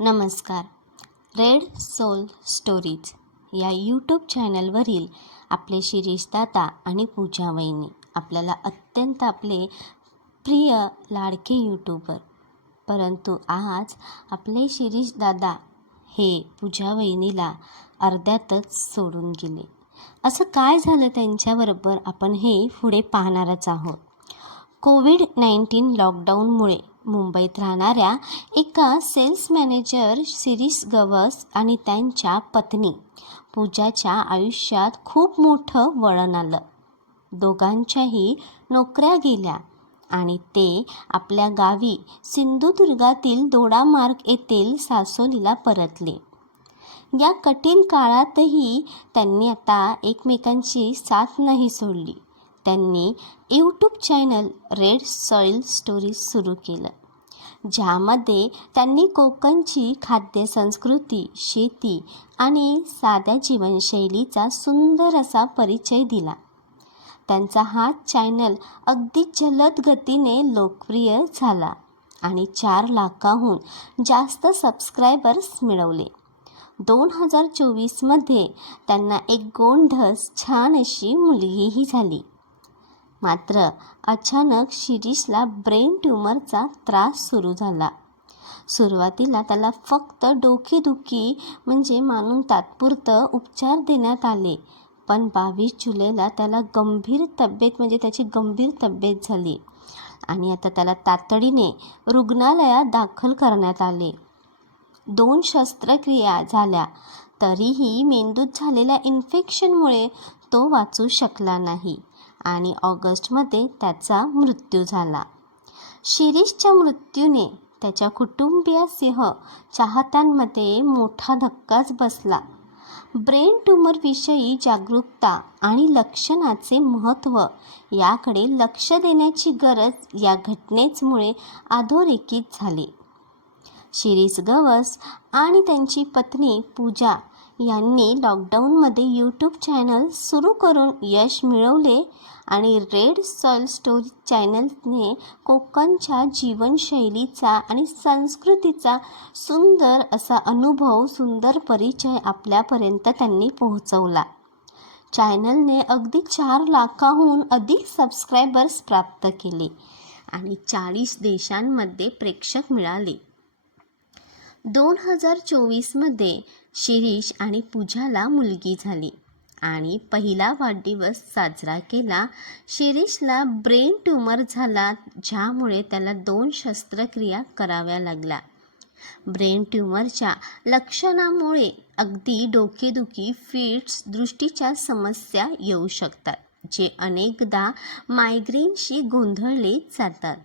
नमस्कार. Red soul stories या YouTube चॅनलवरील आपले शिरीष दादा आणि पूजा वहिनी आपल्याला अत्यंत आपले प्रिय लाडके यूट्यूबर, परंतु आज आपले शिरीष दादा हे पूजा वहिनीला अर्ध्यातच सोडून गेले. असं काय झालं त्यांच्याबरोबर आपण हे पुढे पाहणारच आहोत. कोविड-19 लॉकडाऊनमुळे मुंबईत राहणाऱ्या एका सेल्स मॅनेजर शिरीष गवस आणि त्यांच्या पत्नी पूजाच्या आयुष्यात खूप मोठं वळण आलं. दोघांच्याही नोकऱ्या गेल्या आणि ते आपल्या गावी सिंधुदुर्गातील दोडामार्ग येथील सासोलीला परतले. या कठीण काळातही त्यांनी आता एकमेकांची साथ नाही सोडली. त्यांनी YouTube channel red soil stories सुरू केलं, ज्यामध्ये त्यांनी कोकणची खाद्य संस्कृती, शेती आणि साध्या जीवनशैलीचा सुंदर असा परिचय दिला. त्यांचा हा चॅनल अगदी जलद गतीने लोकप्रिय झाला आणि 4 लाखाहून जास्त सबस्क्रायबर्स मिळवले. 2024मध्ये त्यांना एक गोंडस छान अशी मुलगीही झाली. मात्र अचानक शिरीषला ब्रेन ट्यूमरचा त्रास सुरू झाला. सुरुवातीला त्याला फक्त डोकेदुखी मानून तात्पुरतं उपचार देण्यात आले, पण 22 जुलैला त्याला त्याची गंभीर तब्येत झाली आणि आता त्याला तातडीने रुग्णालयात दाखल करण्यात आले. 2 शस्त्रक्रिया झाल्या तरीही मेंदूत झालेल्या इन्फेक्शनमुळे तो वाचू शकला नाही आणि ऑगस्टमध्ये त्याचा मृत्यू झाला. शिरीषच्या मृत्यूने त्याच्या कुटुंबियासह चाहत्यांमध्ये मोठा धक्काच बसला. ब्रेन ट्यूमरविषयी जागरूकता आणि लक्षणाचे महत्त्व याकडे लक्ष देण्याची गरज या घटनेमुळे अधोरेखित झाली. शिरीष गवस आणि त्यांची पत्नी पूजा यांनी लॉकडाऊनमध्ये यूट्यूब चॅनल सुरू करून यश मिळवले आणि रेड सॉइल स्टोरी चॅनलने कोकणच्या जीवनशैलीचा आणि संस्कृतीचा सुंदर असा अनुभव, सुंदर परिचय आपल्यापर्यंत त्यांनी पोहोचवला. चॅनलने अगदी 4 लाखाहून अधिक सबस्क्रायबर्स प्राप्त केले आणि 40 देशांमध्ये प्रेक्षक मिळाले. 2024मध्ये शिरीष आणि पूजाला मुलगी झाली आणि पहिला वाढदिवस साजरा केला. शिरीषला ब्रेन ट्यूमर झाला, ज्यामुळे त्याला 2 शस्त्रक्रिया कराव्या लागल्या. ब्रेन ट्यूमरच्या लक्षणामुळे अगदी डोकेदुखी, फिट्स, दृष्टीच्या समस्या येऊ शकतात, जे अनेकदा मायग्रेनशी गोंधळले जातात.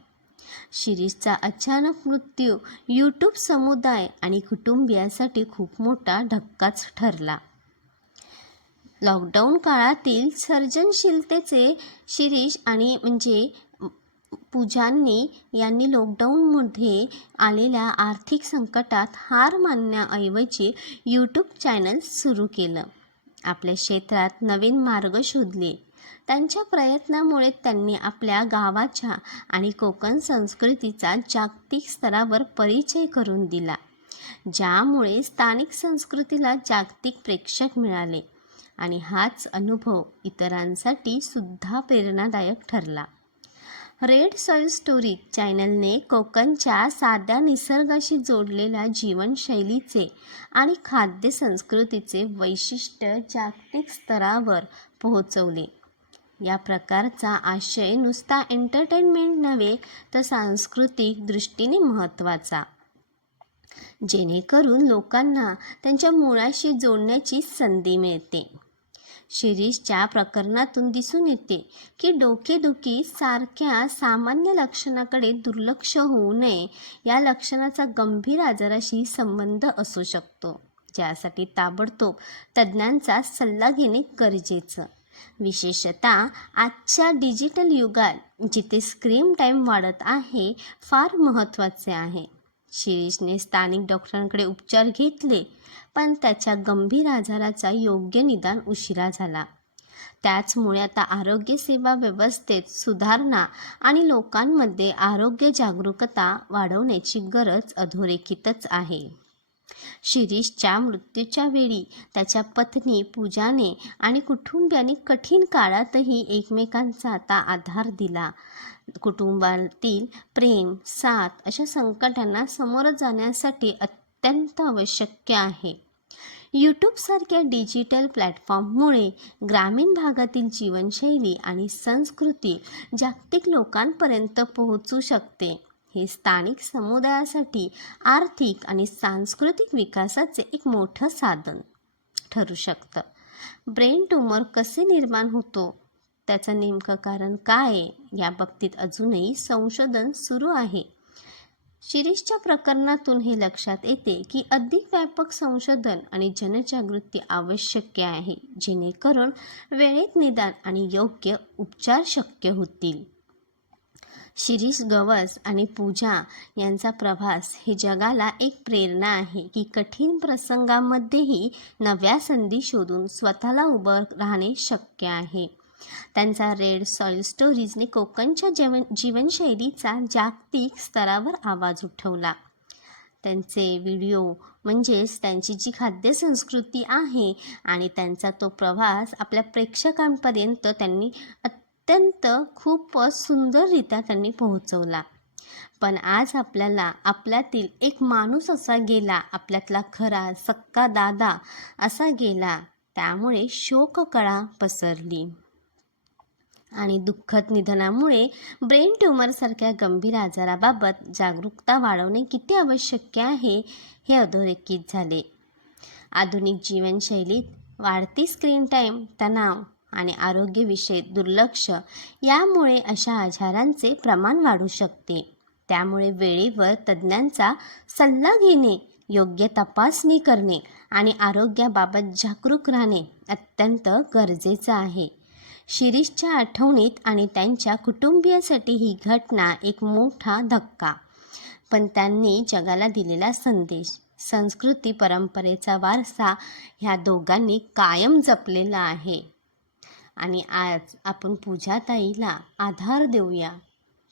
शिरीषचा अचानक मृत्यू यूट्यूब समुदाय आणि कुटुंबियासाठी खूप मोठा धक्काच ठरला. लॉकडाऊन काळातील सर्जनशीलतेचे शिरीष आणि पूजांनी यांनी लॉकडाऊनमध्ये आलेल्या आर्थिक संकटात हार मानण्याऐवजी यूट्यूब चॅनल सुरू केलं. आपल्या क्षेत्रात नवीन मार्ग शोधले. त्यांच्या प्रयत्नामुळे त्यांनी आपल्या गावाच्या आणि कोकण संस्कृतीचा जागतिक स्तरावर परिचय करून दिला, ज्यामुळे स्थानिक संस्कृतीला जागतिक प्रेक्षक मिळाले आणि हाच अनुभव इतरांसाठी सुद्धा प्रेरणादायक ठरला. रेड सॉइल स्टोरी चॅनलने कोकणच्या साध्या निसर्गाशी जोडलेल्या जीवनशैलीचे आणि खाद्य संस्कृतीचे वैशिष्ट्य जागतिक स्तरावर पोहोचवले. या प्रकारचा आशय नुसता एंटरटेनमेंट नव्हे, तर सांस्कृतिक दृष्टीने महत्त्वाचा, जेणेकरून लोकांना त्यांच्या मुळाशी जोडण्याची संधी मिळते. शिरीषच्या प्रकरणातून दिसून येते की डोकेदुखी सारख्या सामान्य लक्षणाकडे दुर्लक्ष होऊ नये. या लक्षणाचा गंभीर आजाराशी संबंध असू शकतो, ज्यासाठी ताबडतोब तज्ज्ञांचा सल्ला घेणे गरजेचं. विशेषतः आजच्या डिजिटल युगात जिथे स्क्रीन टाईम वाढत आहे, फार महत्त्वाचे आहे. शिरीषने स्थानिक डॉक्टरांकडे उपचार घेतले, पण त्याच्या गंभीर आजाराचा योग्य निदान उशिरा झाला. त्याचमुळे आता आरोग्य सेवा व्यवस्थेत सुधारणा आणि लोकांमध्ये आरोग्य जागरूकता वाढवण्याची गरज अधोरेखितच आहे. शिरीषच्या मृत्यूच्या वेळी त्याच्या पत्नी पूजाने आणि कुटुंबियांनी कठीण काळातही एकमेकांचा आधार दिला. कुटुंबातील प्रेम, साथ अशा संकटांना समोर जाण्यासाठी अत्यंत आवश्यक आहे. यूट्यूबसारख्या डिजिटल प्लॅटफॉर्ममुळे ग्रामीण भागातील जीवनशैली आणि संस्कृती जागतिक लोकांपर्यंत पोहोचू शकते. हे स्थानिक समुदायासाठी आर्थिक आणि सांस्कृतिक विकासाचे एक मोठं साधन ठरू शकतं. ब्रेन ट्यूमर कसे निर्माण होतो, त्याचं नेमकं कारण काय आहे, या बाबतीत अजूनही संशोधन सुरू आहे. शिरीषच्या प्रकरणातून हे लक्षात येते की अधिक व्यापक संशोधन आणि जनजागृती आवश्यक आहे, जेणेकरून वेळेत निदान आणि योग्य उपचार शक्य होतील. शिरीष गवस आणि पूजा यांचा प्रवास हे जगाला एक प्रेरणा आहे की कठीण प्रसंगांमध्येही नव्या संधी शोधून स्वतःला उभं राहणे शक्य आहे. त्यांचा रेड सॉइल स्टोरीजने कोकणच्या जीवनशैलीचा जागतिक स्तरावर आवाज उठवला. त्यांचे व्हिडिओ म्हणजेच त्यांची जी खाद्यसंस्कृती आहे आणि त्यांचा तो प्रवास आपल्या प्रेक्षकांपर्यंत त्यांनी अत्यंत खूपच सुंदररित्या त्यांनी पोहोचवला. पण आज आपल्याला आपल्यातील एक माणूस असा गेला, आपल्यातला खरा सक्का दादा असा गेला. त्यामुळे शोककळा पसरली आणि दुःखद निधनामुळे ब्रेन ट्यूमरसारख्या गंभीर आजाराबाबत जागरूकता वाढवणे किती आवश्यक आहे हे अधोरेखित झाले. आधुनिक जीवनशैलीत वाढती स्क्रीन टाईम, तणाव आणि आरोग्यविषयक दुर्लक्ष यामुळे अशा आजारांचे प्रमाण वाढू शकते. त्यामुळे वेळेवर तज्ज्ञांचा सल्ला घेणे, योग्य तपासणी करणे आणि आरोग्याबाबत जागरूक राहणे अत्यंत गरजेचं आहे. शिरीषच्या आठवणीत आणि त्यांच्या कुटुंबियासाठी ही घटना एक मोठा धक्का, पण त्यांनी जगाला दिलेला संदेश, संस्कृती, परंपरेचा वारसा ह्या दोघांनी कायम जपलेला आहे. आणि आज आपण पूजाताईला आधार देऊया,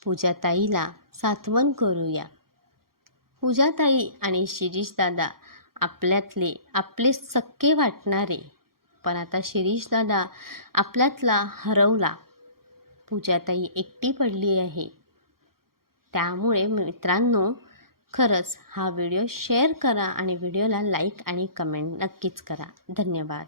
पूजाताईला सात्वन करूया. पूजाताई आणि शिरीष दादा आपल्यातले आपले सख्खे वाटणारे, पण आता शिरीष दादा आपल्यातला हरवला. पूजाताई एकटी पडली आहे. त्यामुळे मित्रांनो, खरंच हा व्हिडिओ शेअर करा आणि व्हिडिओला लाईक आणि कमेंट नक्कीच करा. धन्यवाद.